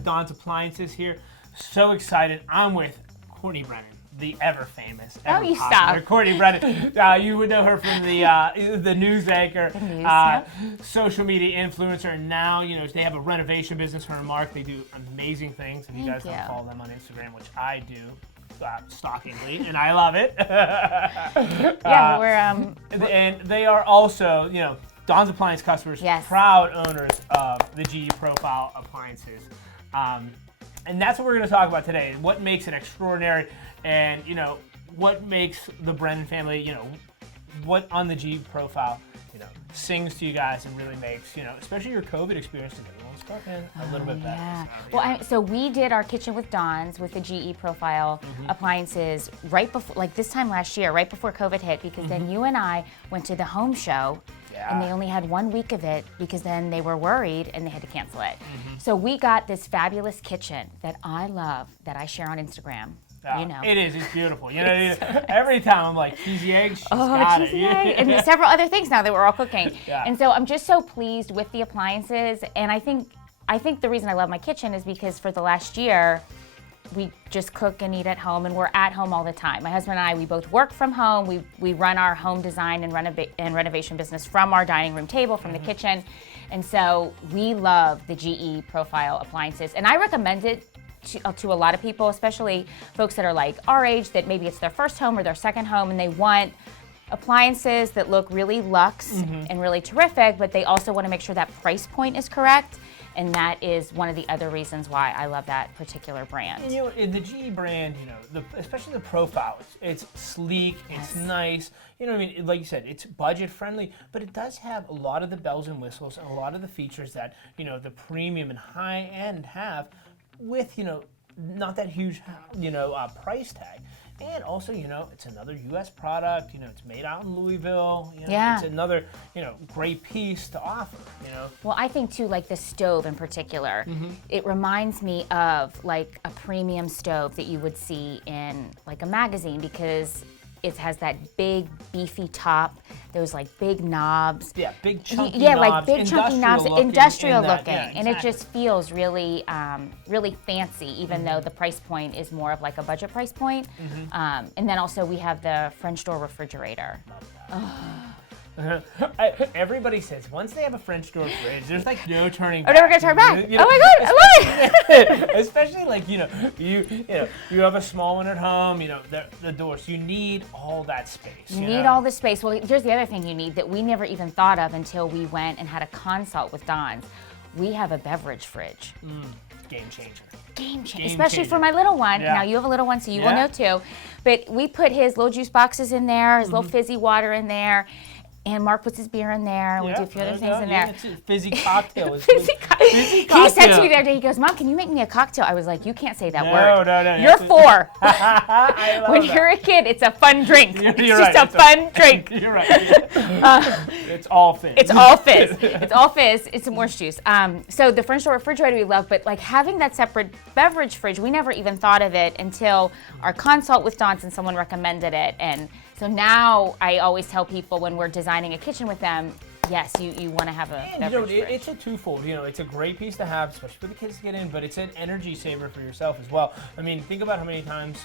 have Dawn's Appliances here. So excited. I'm with Courtney Brennan, the ever famous, ever you popular stop. Courtney Brennan. You would know her from the news anchor, social media influencer. And now, they have a renovation business. Her and Mark, they do amazing things. If you guys don't follow them on Instagram, which I do. Stalkingly, and I love it. And they are also, Dawn's Appliance customers, proud owners of the GE Profile appliances. And that's what we're going to talk about today. What makes it extraordinary, and what makes the Brennan family, what on the GE Profile, sings to you guys and really makes, especially your COVID experience to everyone's cooking a little bit better. So we did our kitchen with Dawn's with the GE Profile appliances right before, this time last year, right before COVID hit, because then you and I went to the home show. And they only had 1 week of it because then they were worried and they had to cancel it. So we got this fabulous kitchen that I love, that I share on Instagram. It is. It's beautiful. Every time I'm like, cheesy eggs, she's got it. And several other things now that we're all cooking. And so I'm just so pleased with the appliances. And I think the reason I love my kitchen is because for the last year, we just cook and eat at home, and we're at home all the time. My husband and I, we both work from home. We run our home design and renovation business from our dining room table, from the kitchen. And so we love the GE Profile appliances. And I recommend it to a lot of people, especially folks that are like our age, that maybe it's their first home or their second home, and they want appliances that look really luxe and really terrific, but they also want to make sure that price point is correct. And that is one of the other reasons why I love that particular brand. And, in the GE brand, especially the Profile, it's sleek, it's nice. Like you said, it's budget friendly, but it does have a lot of the bells and whistles and a lot of the features that, the premium and high end have with, not that huge, price tag. And also, it's another U.S. product. It's made out in Louisville. It's another, great piece to offer. Well, I think too, like the stove in particular, it reminds me of like a premium stove that you would see in like a magazine, because it has that big beefy top, those like big knobs. Yeah, big chunky knobs. Like big chunky knobs, industrial looking. Yeah, exactly. And it just feels really, really fancy, even though the price point is more of like a budget price point. And then also we have the French door refrigerator. Everybody says once they have a French door fridge, there's like no turning back. We're never gonna turn back. Oh my God, I love it. Especially like you have a small one at home. The doors. You need all that space. You need all the space. Well, here's the other thing you need that we never even thought of until we went and had a consult with Dawn's. We have a beverage fridge. Game changer. Game changer. Especially for my little one. Now you have a little one, so you will know too. But we put his little juice boxes in there, his little fizzy water in there. And Mark puts his beer in there, and we do a few other things in there. It's a fizzy cocktail. Fizzy cocktail. He said to me the other day, he goes, "Mom, can you make me a cocktail?" I was like, "You can't say that word. No. You're 4. When that. you're a kid, it's a fun drink. You're just a fun drink. You're right. It's all fizz. It's all fizz. It's all fizz. It's some orange juice. So the French door refrigerator we love, but like having that separate beverage fridge, we never even thought of it until our consult with Dawn's and someone recommended it. And so now I always tell people when we're designing a kitchen with them, yes, you want to have a beverage fridge. It's a twofold. It's a great piece to have, especially for the kids to get in, but it's an energy saver for yourself as well. I mean, think about how many times,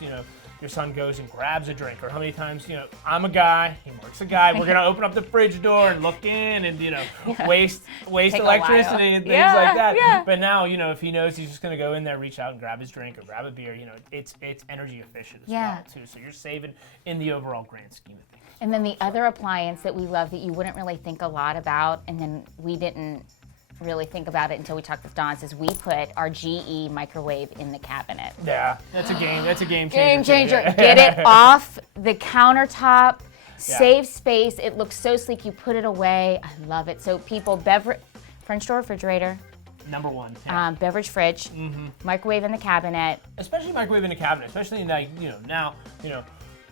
your son goes and grabs a drink, or how many times, I'm a guy, Mark's a guy, we're going to open up the fridge door and look in and, waste electricity and things like that. Yeah. But now, if he knows he's just going to go in there, reach out and grab his drink or grab a beer, it's energy efficient as well, too. So you're saving in the overall grand scheme of things. And then the other appliance that we love that you wouldn't really think a lot about, and then we didn't really think about it until we talked with Dawn's, is we put our GE microwave in the cabinet. Yeah, that's a game changer. Game changer. Get it off the countertop, save space. It looks so sleek. You put it away. I love it. So people, French door refrigerator. Number one. Beverage fridge, microwave in the cabinet. Especially microwave in the cabinet, especially like, now,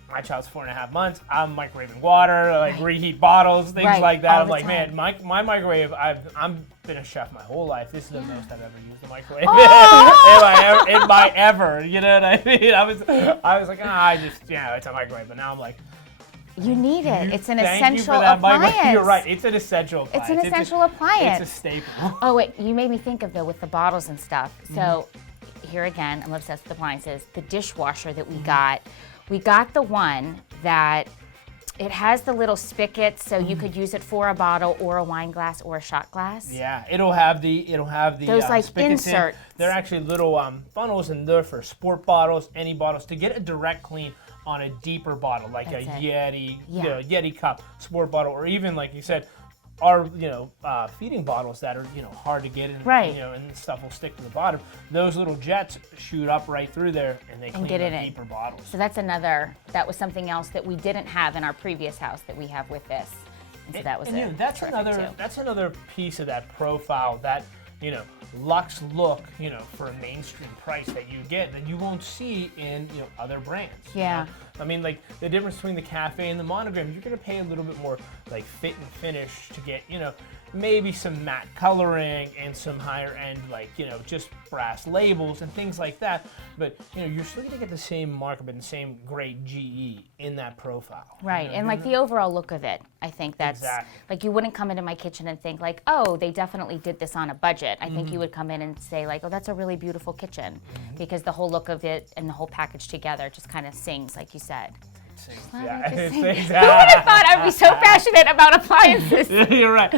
my child's 4.5 months. I'm microwaving water, like reheat bottles, things like that. I'm like, man, my microwave. I'm been a chef my whole life. This is the most I've ever used the microwave in my ever. You know what I mean? I was like, it's a microwave. But now I'm like, You need it. It's an Thank you essential for that, appliance. Mike. You're right. It's an essential appliance. It's an essential appliance. It's a staple. Oh, wait. You made me think of, though, with the bottles and stuff. So here again, I'm obsessed with appliances. The dishwasher that we got the one that it has the little spigot, so you could use it for a bottle or a wine glass or a shot glass. Yeah, it'll have the those like spigots inserts. They're actually little funnels in there for sport bottles, any bottles, to get a direct clean on a deeper bottle, like That's a it. Yeti, Yeah. Yeti cup, sport bottle, or even like you said, our feeding bottles that are hard to get in, Right. and stuff will stick to the bottom. Those little jets shoot up right through there, and they clean get up it in. deeper bottles. So that was something else that we didn't have in our previous house that we have with this. And so that was that's terrific too. that's another piece of that profile, that luxe look, for a mainstream price that you get that you won't see in other brands. Yeah. I mean, like the difference between the cafe and the monogram, you're gonna pay a little bit more like fit and finish to get maybe some matte coloring and some higher end just brass labels and things like that. But you're still gonna get the same markup and the same great GE in that profile. Right, and like the overall look of it, I think that's Exactly. like you wouldn't come into my kitchen and think like, oh, they definitely did this on a budget. I think you would come in and say like, oh, that's a really beautiful kitchen, because the whole look of it and the whole package together just kind of sings, like you said. Yeah, Who it's would have thought I'd be so passionate about appliances? You're right.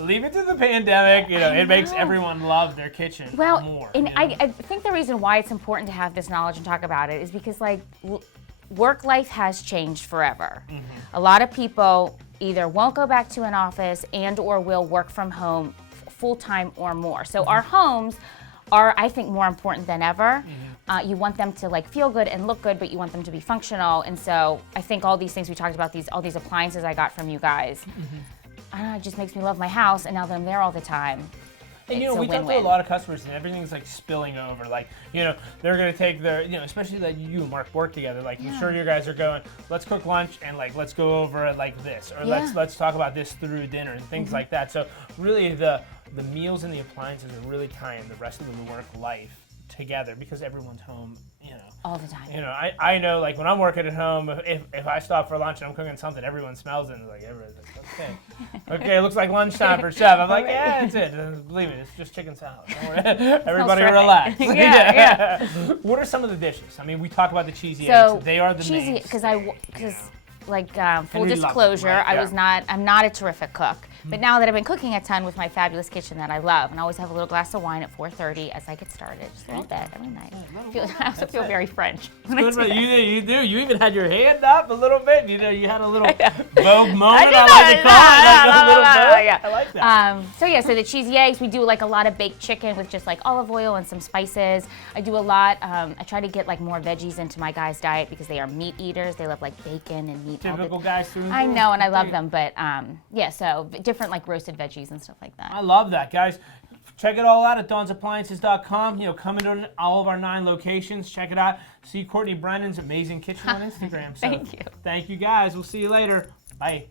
Leave it to the pandemic. It makes everyone love their kitchen more. And I think the reason why it's important to have this knowledge and talk about it is because work life has changed forever. A lot of people either won't go back to an office and or will work from home full time or more. So our homes are, I think, more important than ever. You want them to feel good and look good, but you want them to be functional. And so I think all these things we talked about, all these appliances I got from you guys, I don't know, it just makes me love my house. And now that I'm there all the time, and it's a we talk win-win. to a lot of customers, and everything's spilling over. They're gonna take their, especially that you and Mark work together. I'm sure you guys are going, let's cook lunch and let's go over it like this, or let's talk about this through dinner and things like that. So really, the meals and the appliances are really tying the rest of the work life together, because everyone's home, all the time. I know, when I'm working at home, if I stop for lunch and I'm cooking something, everyone smells it, and everybody's like, okay, it looks like lunchtime for chef. I'm like, yeah, that's it. Believe me, it's just chicken salad. Don't worry. Everybody relax. Yeah. What are some of the dishes? I mean, we talk about the cheesy So eggs. They are the cheesy, main. because full And we love them, disclosure, right? I'm not a terrific cook. But now that I've been cooking a ton with my fabulous kitchen that I love, and I always have a little glass of wine at 4:30 as I get started, just a little bit every night. I also feel very French. When I do that. You do. You even had your hand up a little bit. You had a little Vogue moment. I did I like to call it. yeah. I like that. So the cheesy eggs, we do a lot of baked chicken with just olive oil and some spices. I do a lot. I try to get more veggies into my guys' diet because they are meat eaters. They love bacon and meat. Typical guys through and I through. know, and I love them, but so different roasted veggies and stuff like that. I love that, guys. Check it all out at dawnsappliances.com. Come into all of our 9 locations. Check it out. See Courtney Brennan's amazing kitchen on Instagram. So Thank you. Thank you, guys. We'll see you later. Bye.